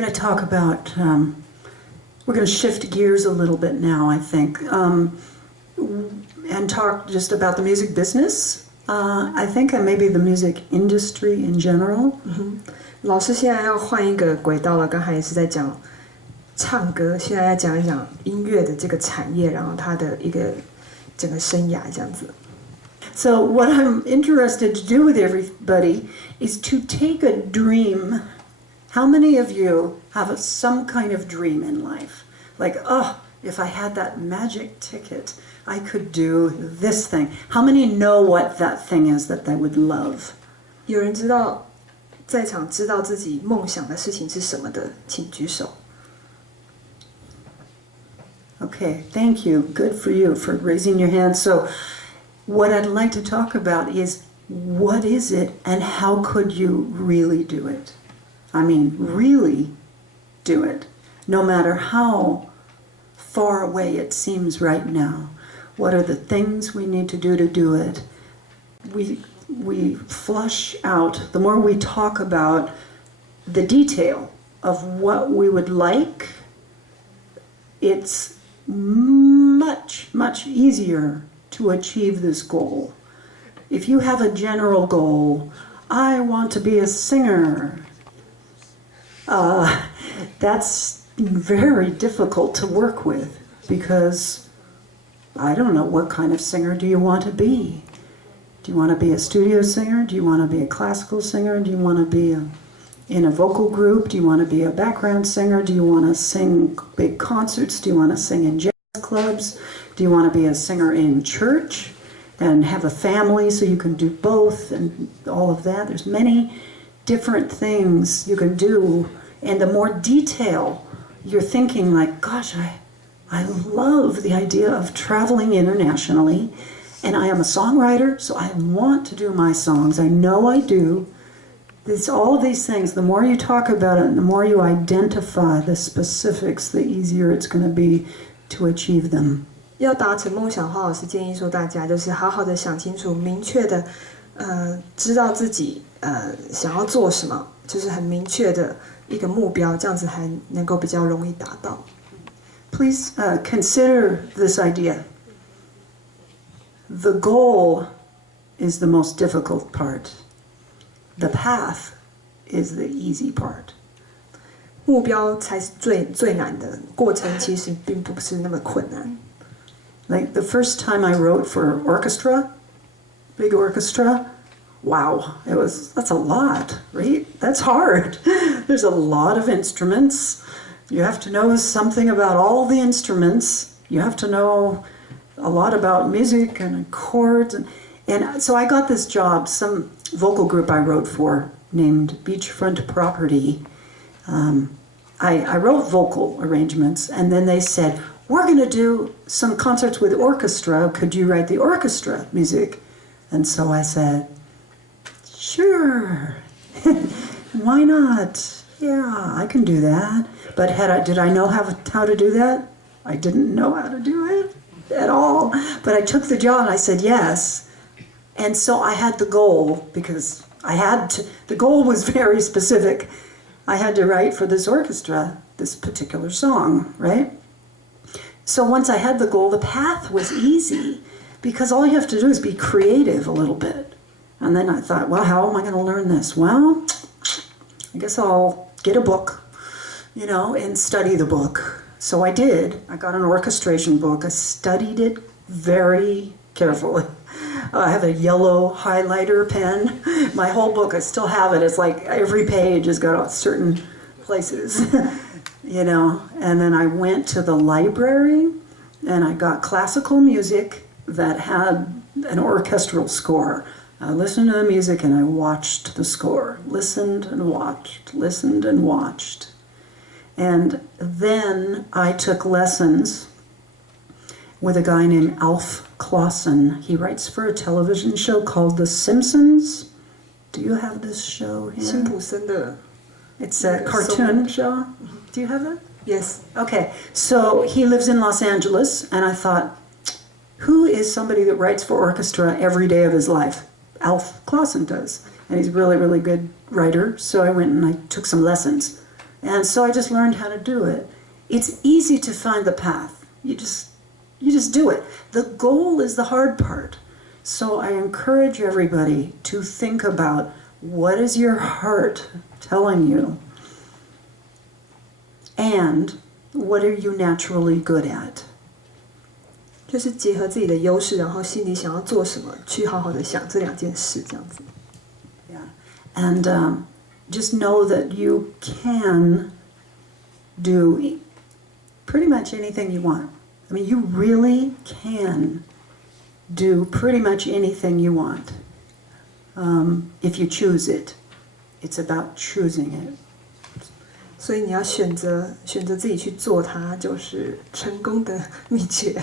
We're going to talk about, we're going to shift gears a little bit now, I think, and talk just about the music business, I think, and maybe the music industry in general. 老师现在要换一个轨道了，刚才也是在讲唱歌，现在要讲一讲音乐的这个产业，然后它的一个整个生涯这样子。So what I'm interested to do with everybody is to take a dream. How many of you have some kind of dream in life? Like, oh, if I had that magic ticket, I could do this thing. How many know what that thing is that they would love? 有人知道在场知道自己梦想的事情是什么的，请举手。Okay, thank you. Good for you for raising your hand. So what I'd like to talk about is what is it and how could you really do it? I mean, really do it, no matter how far away it seems right now. What are the things we need to do it? We flush out, the more we talk about the detail of what we would like, it's much, much easier to achieve this goal. If you have a general goal, I want to be a singer, that's very difficult to work with because I don't know, what kind of singer do you want to be? Do you want to be a studio singer? Do you want to be a classical singer? Do you want to be in a vocal group? Do you want to be a background singer? Do you want to sing big concerts? Do you want to sing in jazz clubs? Do you want to be a singer in church and have a family so you can do both and all of that? There's many different things you can do, and the more detail you're thinking like, gosh, I love the idea of traveling internationally, and I am a songwriter, so I want to do my songs. I know I do. It's all of these things. The more you talk about it, and the more you identify the specifics, the easier it's going to be to achieve them. 要达成梦想的话，老师建议说大家就是好好的想清楚，明确的，知道自己想要做什么，就是很明确的一个目标，这样子还能够比较容易达到。Please consider this idea. The goal is the most difficult part. The path is the easy part. 目标才是最难的，过程其实并不是那么困难。Like the first time I wrote for orchestra, big orchestra, wow, that's a lot, right? That's hard. There's a lot of instruments. You have to know something about all the instruments. You have to know a lot about music and chords. And so I got this job, some vocal group I wrote for named Beachfront Property. I wrote vocal arrangements, and then they said, we're going to do some concerts with orchestra. Could you write the orchestra music? And so I said, sure. Why not? Yeah, I can do that. But did I know how to do that? I didn't know how to do it at all. But I took the job and I said yes. And so I had the goal because the goal was very specific. I had to write for this orchestra this particular song, right? So once I had the goal, the path was easy because all you have to do is be creative a little bit. And then I thought, well, how am I going to learn this? Well, I guess I'll get a book, and study the book. So I did. I got an orchestration book. I studied it very carefully. I have a yellow highlighter pen. My whole book, I still have it. It's like every page has got certain places, And then I went to the library and I got classical music that had an orchestral score. I listened to the music and I watched the score. Listened and watched, listened and watched. And then I took lessons with a guy named Alf Clausen. He writes for a television show called The Simpsons. Do you have this show here? 辛普森的 It's a cartoon show. Do you have it? Yes. Okay, so he lives in Los Angeles, and I thought, who is somebody that writes for orchestra every day of his life? Alf Clausen does, and he's a really, really good writer. So I went and I took some lessons. And so I just learned how to do it. It's easy to find the path. You just do it. The goal is the hard part. So I encourage everybody to think about what is your heart telling you and what are you naturally good at. 就是结合自己的优势，然后心里想要做什么，去好好的想这两件事，这样子。Yeah. And just know that you can do pretty much anything you want. I mean, you really can do pretty much anything you want if you choose it. It's about choosing it. 所以你要选择自己去做它，就是成功的秘诀。